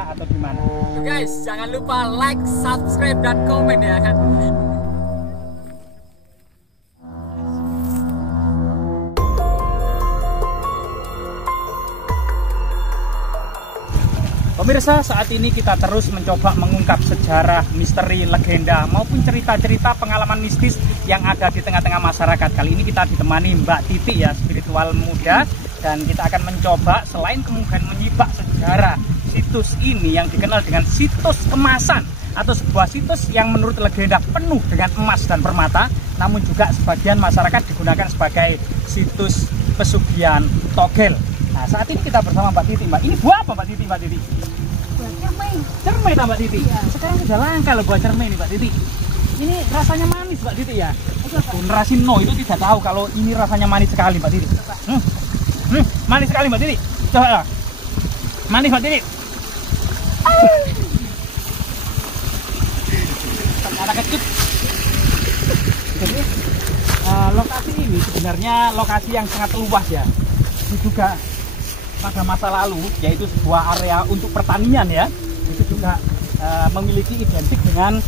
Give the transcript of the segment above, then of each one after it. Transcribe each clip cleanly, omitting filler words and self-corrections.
kah atau gimana? Guys, jangan lupa like, subscribe, dan komen ya kan. Pemirsa, saat ini kita terus mencoba mengungkap sejarah, misteri, legenda maupun cerita-cerita pengalaman mistis yang ada di tengah-tengah masyarakat. Kali ini kita ditemani Mbak Titi ya, spiritual muda, dan kita akan mencoba selain kemudian menyibak sejarah situs ini yang dikenal dengan situs kemasan atau sebuah situs yang menurut legenda penuh dengan emas dan permata, namun juga sebagian masyarakat digunakan sebagai situs pesugihan togel. Nah, saat ini kita bersama Mbak Titi. Mbak, ini buah apa Mbak Titi? Mbak Titi? Buah cermai. Cermai tak Mbak Titi? Iya. Sekarang sudah langka loh buah cermai ini Mbak Titi. Ini rasanya manis Mbak Titi ya. Generasi No itu tidak tahu kalau ini rasanya manis sekali Mbak Titi. Manis sekali Mbak Titi. Coba ya. Manis Mbak Titi. Ternyata kecut. Jadi lokasi ini sebenarnya lokasi yang sangat luas ya. Juga pada masa lalu, yaitu sebuah area untuk pertanian ya, itu juga memiliki identik dengan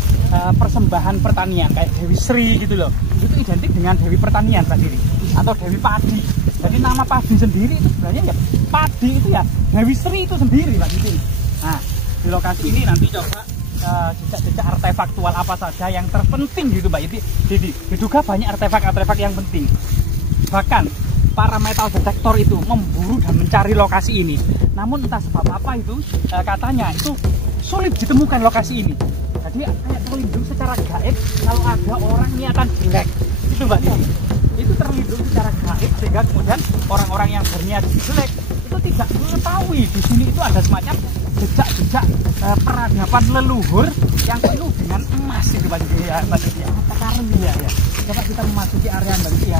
persembahan pertanian kayak Dewi Sri gitu loh. Itu identik dengan Dewi Pertanian sendiri atau Dewi Padi. Jadi nama padi sendiri itu sebenarnya ya padi itu ya Dewi Sri itu sendiri Mbak Titi. Nah, di lokasi ini nanti coba jejak-jejak artefaktual apa saja yang terpenting gitu Mbak Titi. Diduga banyak artefak-artefak yang penting. Bahkan para metal detektor itu memburu dan mencari lokasi ini. Namun entah sebab apa itu katanya itu sulit ditemukan lokasi ini. Jadi kayak terlindung secara gaib kalau ada orang niatan jelek. Itu Mbak Titi. Itu terlindung secara gaib sehingga kemudian orang-orang yang berniat jelek itu tidak mengetahui di sini itu ada semacam jejak-jejak peradaban leluhur yang penuh dengan emas itu Mbak Titi ya. Mbak Titi apa karya ya. Coba kita memasuki area Mbak Titi ya.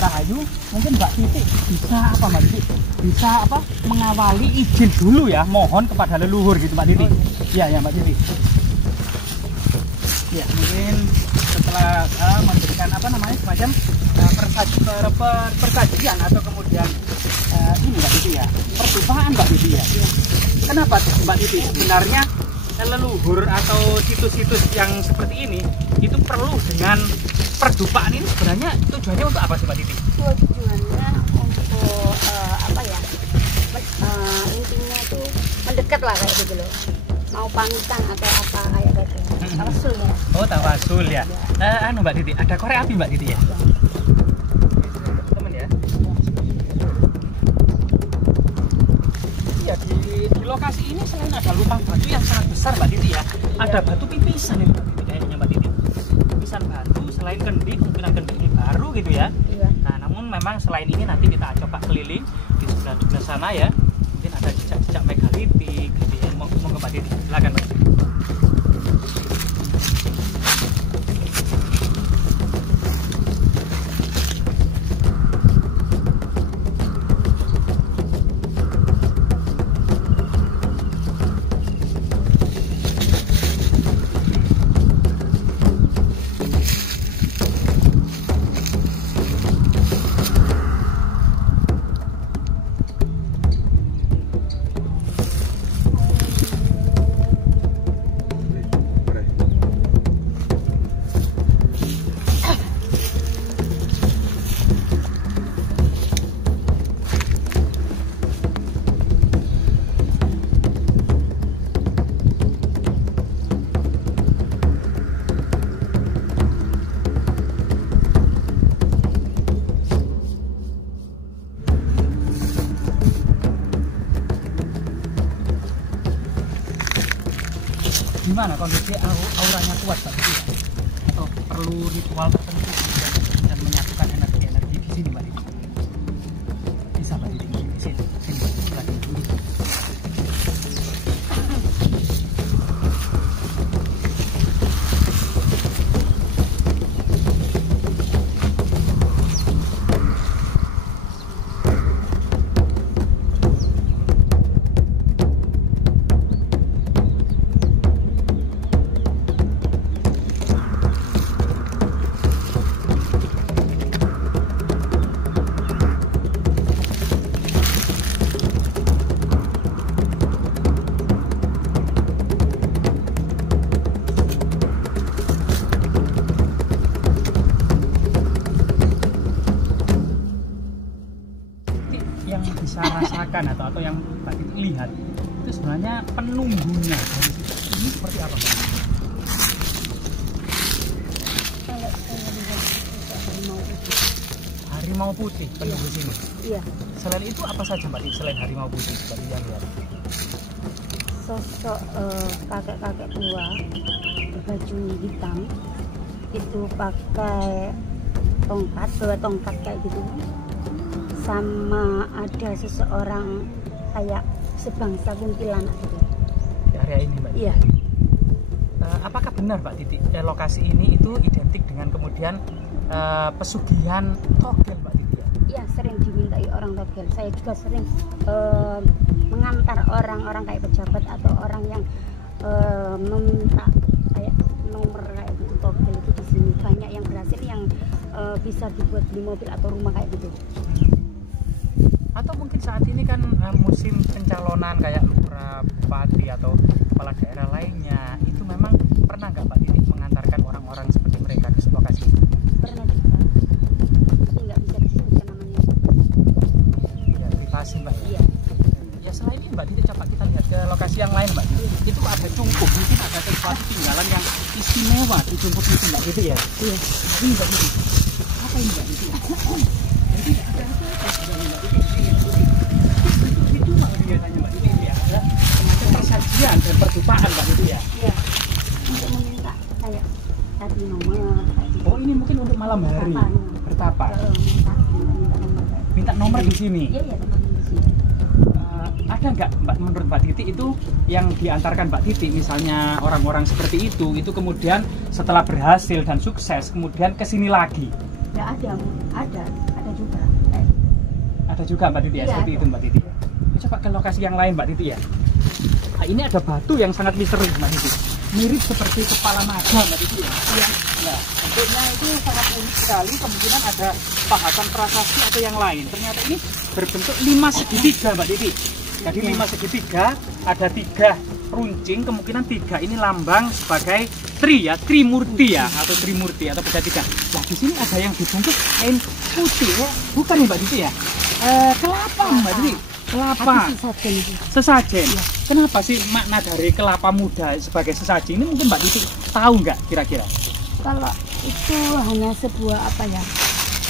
Rahayu. Mungkin Mbak Titi bisa apa Mbak Titi? Bisa apa? Mengawali izin dulu ya, mohon kepada leluhur gitu Mbak Titi. Iya ya Mbak Titi. Ya mungkin setelah memberikan apa namanya semacam persajian atau kemudian ini Mbak Titi ya, perdupaan Mbak Titi ya. Kenapa Mbak Titi sebenarnya leluhur atau situs-situs yang seperti ini itu perlu dengan perdupaan ini sebenarnya tujuannya untuk apa sih Mbak Titi? Tujuannya untuk apa ya? Intinya tuh mendekat lah kayak gitu loh. Mau pamitan atau apa kayak gitu. Tawasul ya. Oh, tawasul ya. Mbak Titi, ada korek api Mbak Titi ya? Temen ya. Ya di lokasi ini selain ada lubang batu yang sangat besar Mbak Titi ya, ada batu pipisan ini Mbak Titi kayaknya Mbak Titi. Pipisan batu selain kendi, mungkin kendi ini baru gitu ya. Iya. Nah, namun memang selain ini nanti kita coba keliling di sebelah sana ya. Mungkin ada jejak-jejak megalitik gitu ya. Mau ke Mbak Titi, silakan Mbak. Gimana kondisi auranya kuat Mbak Titi? Atau perlu ritual tertentu dan menyatukan energi-energi di sini Mbak Titi? Bisa Mbak Titi di sini. rasakan atau yang Mbak Titi lihat itu sebenarnya penunggunya dari situ ini seperti apa, Mbak? Kalau saya lihat harimau putih. Harimau putih penunggu sini. Iya. Selain itu apa saja, Mbak Titi, selain harimau putih Mbak Titi yang lihat? Sosok kakek-kakek tua berbaju hitam itu pakai tongkat, bawa tongkat kayak gitu, sama ada seseorang kayak sebangsa kuntilanak gitu. Di area ini, Mbak? Iya. Apakah benar, Mbak Titi, lokasi ini itu identik dengan kemudian pesugihan togel, Mbak Titi? Iya, sering dimintai orang togel. Saya juga sering mengantar orang-orang kayak pejabat atau orang yang meminta kayak nomor kayak gitu togel itu di sini. Banyak yang berhasil yang bisa dibuat di mobil atau rumah kayak gitu. Atau mungkin saat ini kan musim pencalonan kayak lurah, bupati atau kepala daerah lainnya, itu memang pernah nggak Mbak Titi mengantarkan orang-orang seperti mereka ke lokasi? Pernah juga, tapi nggak bisa disebutkan namanya. Ya, privasi, Mbak. Iya. Ya selain ini, Mbak Titi, coba kita lihat ke lokasi yang lain, Mbak Titi. Itu ada cungkup, mungkin ada sesuatu tinggalan yang istimewa di cungkup itu, Mbak Titi ya. Iya. Ini, Mbak Titi, apa ini, Mbak Titi? Jadi ada apa sebenarnya, Mbak Titi? Itu biasanya, Mbak Titi, ya, ada semacam persajian dan perjumpaan, Mbak Titi ya. Iya. Untuk meminta kayak tadi nomor. Kayak gitu. Oh, ini mungkin untuk malam hari bertapa. Minta nomor. Minta nomor di sini. Iya, iya, nomor di sini. Ada nggak, Mbak, menurut Mbak Titi itu yang diantarkan Mbak Titi, misalnya orang-orang seperti itu kemudian setelah berhasil dan sukses kemudian kesini lagi? Ya ada juga. Ada juga, Mbak Titi ya, Iya, seperti ada. itu, Mbak Titi. Coba ke lokasi yang lain, Mbak Titi ya. Nah, ini ada batu yang sangat misteri, Mbak Titi. Mirip seperti kepala naga, Mbak Titi ya. Iya. Nah, bentuknya itu sangat unik sekali. Kemungkinan ada pahatan prasasti atau yang lain. Ternyata ini berbentuk 5 segitiga, Mbak Titi. Jadi 5 segitiga, ada 3 runcing, kemungkinan 3 ini lambang sebagai Trimurti ya, atau Trimurti atau beda 3. Nah, di sini ada yang dibungkus kain putih ya. Bukan ya, Mbak Titi ya? Kelapa, Mbak Titi. Kelapa. Sesajen. Ya. Kenapa sih makna dari kelapa muda sebagai sesajen ini, mungkin Mbak Titi tahu nggak kira-kira? Kalau itu hanya sebuah apa ya,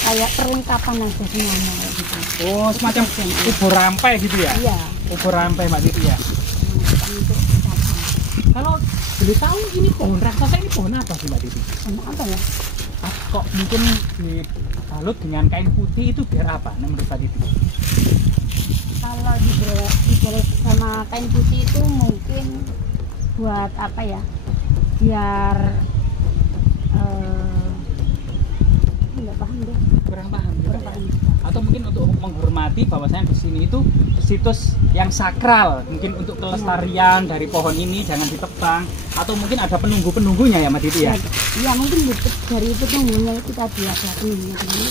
kayak perlengkapan aja semuanya kayak gitu. Oh, semacam ubur rampai gitu ya? Iya. Ubur rampai, Mbak Titi ya. Untuk perlengkapan. Kalau boleh tahu ini pohon raksasa, ini pohon apa sih, Mbak Titi? Sama apa ya? Kok mungkin dibalut dengan kain putih itu biar apa menurut Mbak Titi? Kalau dibalut sama kain putih itu mungkin buat apa ya? Biar nggak paham deh. Kurang paham juga Kurang ya? paham. Atau mungkin untuk menghormati bahwasanya di sini itu situs yang sakral, mungkin untuk kelestarian dari pohon ini jangan ditebang, atau mungkin ada penunggu-penunggunya ya, Mbak Titi ya? Iya, mungkin dari penunggunya itu tadi ada penunggunya ini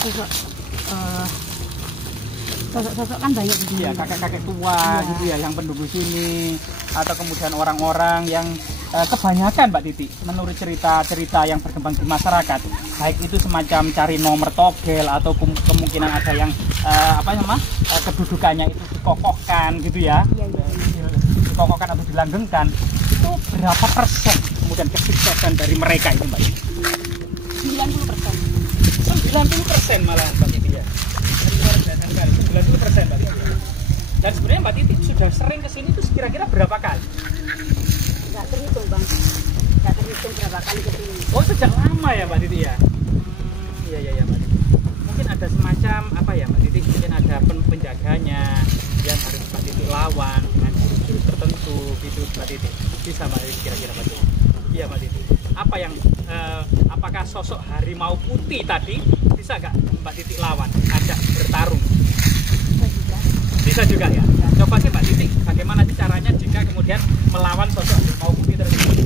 sosok kan banyak di sini. Iya, kakek-kakek tua gitu ya yang penunggu sini, atau kemudian orang-orang yang kebanyakan, Mbak Titi, menurut cerita-cerita yang berkembang di masyarakat, baik itu semacam cari nomor togel atau kemungkinan ada yang kedudukannya itu dikokohkan gitu ya. Iya. Dikokohkan atau dilanggengkan, itu berapa persen kemudian kesuksesan dari mereka itu, Mbak Titi? 90% malah, Mbak Titi ya. 90% Mbak Titi. Dan sebenarnya Mbak Titi sudah sering kesini itu kira-kira berapa kali? Nggak terhitung, Bang. Nggak terhitung berapa kali ke sini. Oh, sejak lama ya, Mbak Titi ya? Iya, Mbak Titi. Mungkin ada semacam apa ya, Mbak Titi? Mungkin ada penjaganya yang harus Mbak Titi lawan dengan jurus-jurus tertentu gitu, Mbak Titi. Bisa Mbak Titi kira-kira, Mbak Titi? Iya, Mbak Titi. Apa yang apakah sosok harimau putih tadi bisa nggak Mbak Titi lawan, ajak bertarung? Bisa juga ya. Coba sih Mbak Titi, bagaimana sih caranya jika kemudian melawan sosok harimau putih tersebut?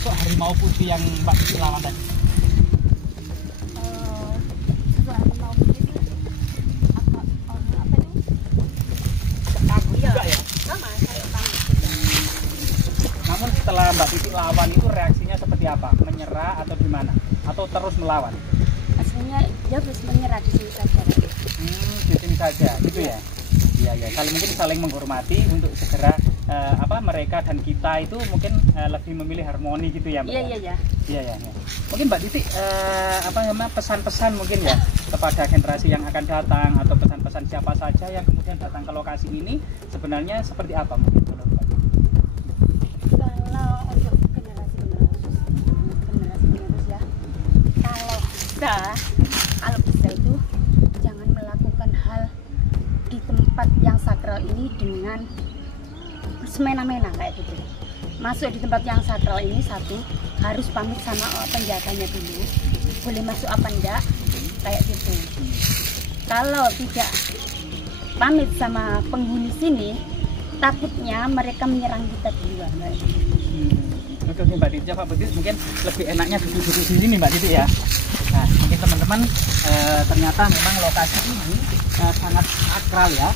sosok harimau putih yang Mbak Titi lawan tadi? Sosok harimau putih itu apa itu? Takut juga ya. Sama kayak kamu. Namun setelah Mbak Titi lawan itu reaksinya seperti apa? Menyerah atau gimana? Atau terus melawan? Aslinya dia harus menyerah di sini saja. Di sini saja, gitu ya? Iya, ya. Kalau mungkin saling menghormati untuk segera mereka dan kita itu mungkin lebih memilih harmoni gitu ya, Mbak? Iya. Iya. Mungkin Mbak Titi pesan-pesan mungkin ya kepada generasi yang akan datang atau pesan-pesan siapa saja yang kemudian datang ke lokasi ini sebenarnya seperti apa mungkin menurut Mbak Titi? Kalau untuk generasi penerus ya, kalau bisa itu jangan melakukan hal di tempat yang sakral ini dengan semena-mena kayak gitu. Masuk di tempat yang sakral ini satu harus pamit sama penjaganya dulu, boleh masuk apa enggak kayak gitu. Kalau tidak pamit sama penghuni sini, takutnya mereka menyerang kita duluan. Oke Mbak Titi, Pak Titi mungkin lebih enaknya duduk-duduk di sini Mbak Titi ya. Nah mungkin teman-teman ternyata memang lokasi ini sangat sakral ya.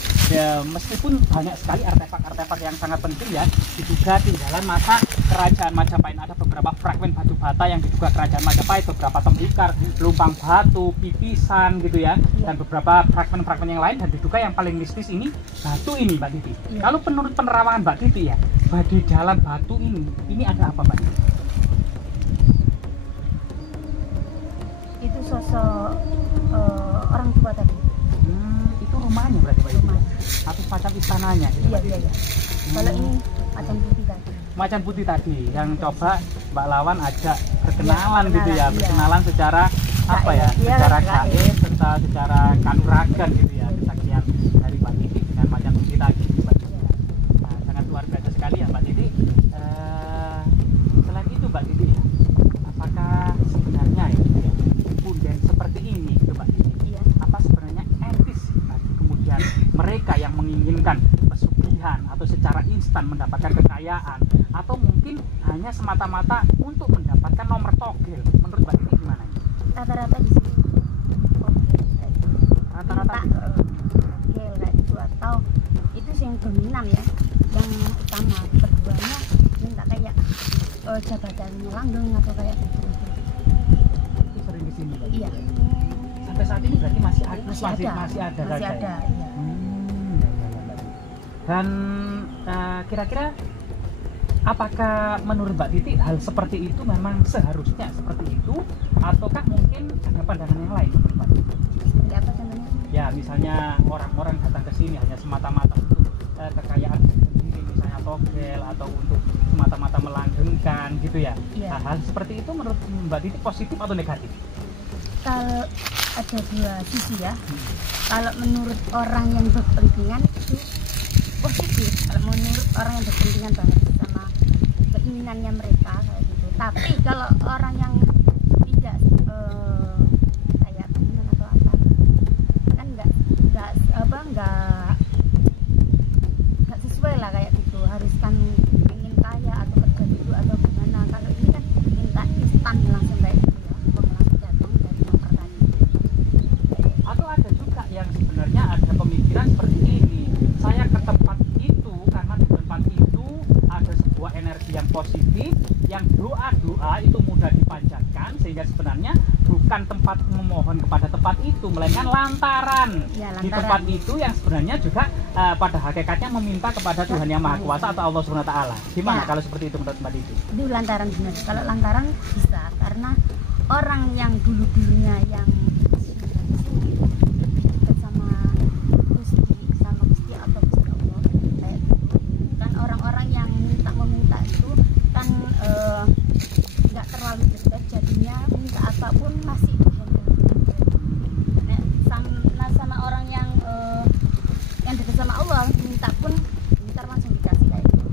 Meskipun banyak sekali artefak-artefak yang sangat penting ya, diduga tinggalan masa kerajaan Majapahit. Ada beberapa fragmen batu bata yang diduga kerajaan Majapahit, beberapa tembikar, lumpang batu, pipisan gitu ya, dan beberapa fragmen-fragmen yang lain, dan diduga yang paling mistis ini batu ini Mbak Titi. Kalau menurut penerawangan Mbak Titi ya, di dalam batu ini ada apa Mbak Titi? Itu sosok orang tua tadi. Itu rumahnya berarti Mbak Titi? Atau semacam istananya gitu, Iya. Kalau ini macan putih tadi. Macan putih tadi yang coba Mbak Lawan ajak berkenalan gitu ya, iya. berkenalan secara apa ya, secara gaib serta secara kanuragan gitu ya, kesaksian dari Mbak Titi dengan macan putih tadi Mbak Titi. Nah, sangat luar biasa sekali ya Mbak Titi. Selain itu Mbak Titi ya, apakah sebenarnya ya punden seperti ini gitu Mbak Titi? Apa sebenarnya etis bagi kemudian mereka yang menginginkan pesugihan atau secara instan mendapatkan kekayaan, atau mungkin hanya semata-mata untuk mendapatkan nomor togel? Menurut Mbak Titi gimana? Rata-rata di sini Rata-rata togel kayak gitu, atau itu sih yang dominan ya, yang utama. Keduanya minta kayak jabatannya langgeng atau kayak gitu. itu sering di sini Mbak? Iya. Sampai saat ini berarti masih ada Masih saja ada, ya? iya. Dan kira-kira apakah menurut Mbak Titi hal seperti itu memang seharusnya seperti itu, ataukah mungkin ada pandangan yang lain Mbak Titi? Seperti apa contohnya? Ya misalnya orang-orang datang ke sini hanya semata-mata untuk kekayaan sendiri, misalnya togel, atau untuk semata-mata melanggengkan gitu ya. Iya. Hal seperti itu menurut Mbak Titi positif atau negatif? Kalau ada dua sisi ya. Kalau menurut orang yang berkepentingan itu positif. Kalau menurut orang yang berkepentingan banget sama keinginannya mereka kayak gitu. Tapi kalau orang yang tidak kayak keinginan atau apa, kan nggak sesuai lah kayak gitu. Harus kan ingin kaya atau kerja dulu atau gimana. Kalau ini kan minta instan langsung kayak gitu ya. Langsung datang dari nomor tadi. Atau ada juga yang sebenarnya ada pemikiran seperti ini, saya ke tempat itu karena di tempat itu ada sebuah energi yang positif, yang doa-doa itu mudah dipanjatkan, sehingga sebenarnya bukan tempat memohon kepada tempat itu, melainkan lantaran di tempat itu yang sebenarnya juga pada hakikatnya meminta kepada Tuhan Yang Maha Kuasa atau Allah Subhanahu Wa Taala. Gimana kalau seperti itu menurut Mbak Titi? Itu lantaran benar. Kalau lantaran bisa karena orang yang dulunya yang dekat sama Gusti atau Gusti Allah kayak gitu, kan orang-orang yang meminta itu kan nggak terlalu dekat, jadinya minta apapun masih sama orang yang dekat sama Allah, minta pun ntar langsung dikasih kayak gitu.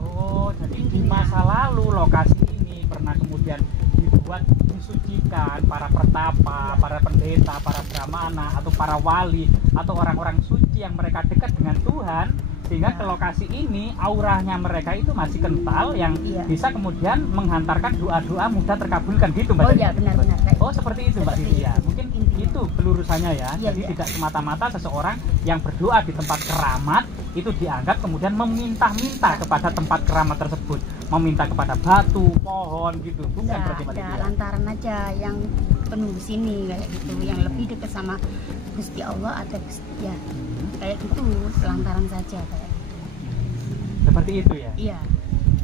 Oh, jadi di masa lalu lokasi ini pernah kemudian dibuat disucikan para pertapa, para pendeta, para brahmana, atau para wali, atau orang-orang suci yang mereka dekat dengan Tuhan, sehingga Ya. ke lokasi ini auranya mereka itu masih kental yang Iya. bisa kemudian menghantarkan doa-doa mudah terkabulkan gitu Mbak Oh Titi. iya, benar-benar kayak Oh seperti itu Mbak seperti Titi ya. itu. Mungkin Intinya. itu pelurusannya ya. Iya, Jadi iya. tidak semata-mata seseorang yang berdoa di tempat keramat itu dianggap kemudian meminta-minta kepada tempat keramat tersebut, meminta kepada batu, pohon gitu. Bukan berarti Mbak Titi ya. lantaran aja yang penuh sini kayak gitu, yang lebih dekat sama Gusti Allah atau ya kayak gitu, lantaran saja kayak gitu. Seperti itu ya. Iya,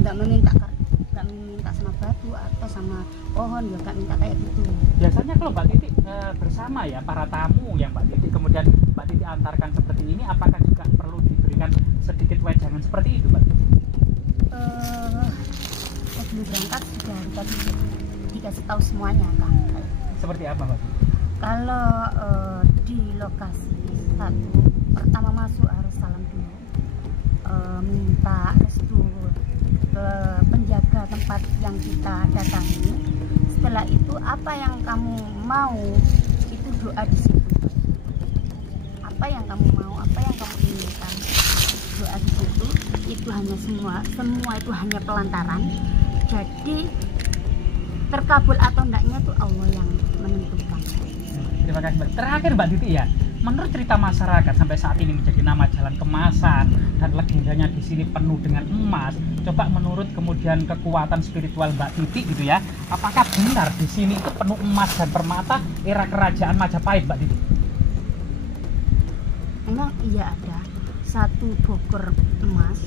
nggak meminta sama batu atau sama pohon, ya nggak minta kayak gitu. Biasanya kalau Mbak Titi bersama ya para tamu yang Mbak Titi kemudian Mbak Titi antarkan seperti ini, apakah juga perlu diberikan sedikit wejangan seperti itu Mbak Titi? Sebelum berangkat sudah dikasih tahu semuanya kan. Seperti apa Mbak Titi? Kalau di lokasi satu, pertama masuk harus salam dulu, minta restu ke penjaga tempat yang kita datangi. Setelah itu apa yang kamu mau itu doa di situ. Apa yang kamu mau, apa yang kamu inginkan, doa di situ. Itu hanya semua itu hanya pelantaran. Jadi terkabul atau enggaknya itu Allah yang menentukan. Terima kasih Mbak. Terakhir Mbak Titi ya, menurut cerita masyarakat sampai saat ini menjadi nama jalan kemasan dan legendanya di sini penuh dengan emas. Coba menurut kemudian kekuatan spiritual Mbak Titi gitu ya, apakah benar di sini itu penuh emas dan permata era kerajaan Majapahit Mbak Titi? Memang iya, ada satu bokor emas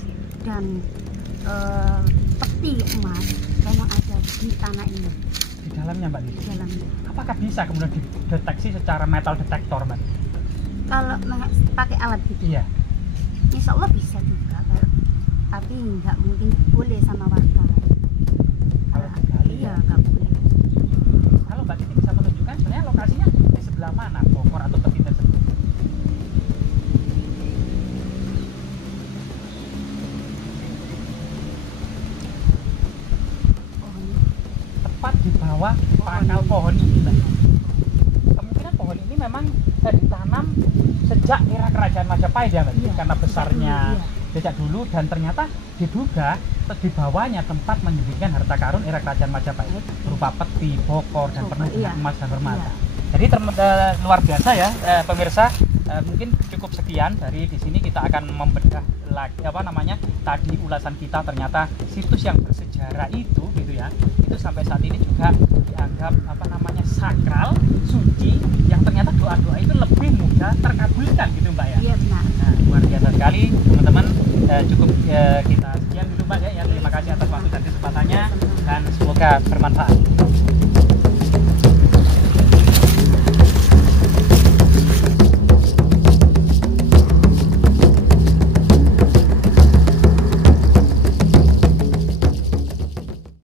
dan peti emas memang ada di tanah ini, Di dalamnya Mbak Titi. di dalamnya. Apakah bisa kemudian dideteksi secara metal detektor Mbak Titi? Kalau pakai alat gitu, Iya. insya Allah bisa juga, tapi nggak mungkin boleh sama warga. Kalau digali Iya, ya. nggak boleh. Kalau Mbak Titi bisa menunjukkan sebenarnya lokasinya di sebelah mana bokor atau peti tersebut? Pohonnya. Tepat di bawah pangkal pohon ini Mbak. Kemungkinan pohon ini memang ditanam sejak era kerajaan Majapahit ya Mbak, Iya, karena besarnya iya. sejak dulu dan ternyata diduga di bawahnya tempat menyembunyikan harta karun era kerajaan Majapahit berupa peti, bokor dan penuh dengan Iya. emas dan permata. Iya. Jadi luar biasa ya pemirsa. Mungkin cukup sekian dari di sini, kita akan membedah lagi tadi ulasan kita. Ternyata situs yang bersejarah itu gitu ya, itu sampai saat ini juga dianggap sakral, suci, yang ternyata doa-doa itu lebih mudah terkabulkan gitu Mbak ya. Iya benar. Nah, luar biasa sekali teman-teman. Cukup kita sekian dulu Mbak ya. Terima kasih atas waktu dan kesempatannya dan semoga bermanfaat.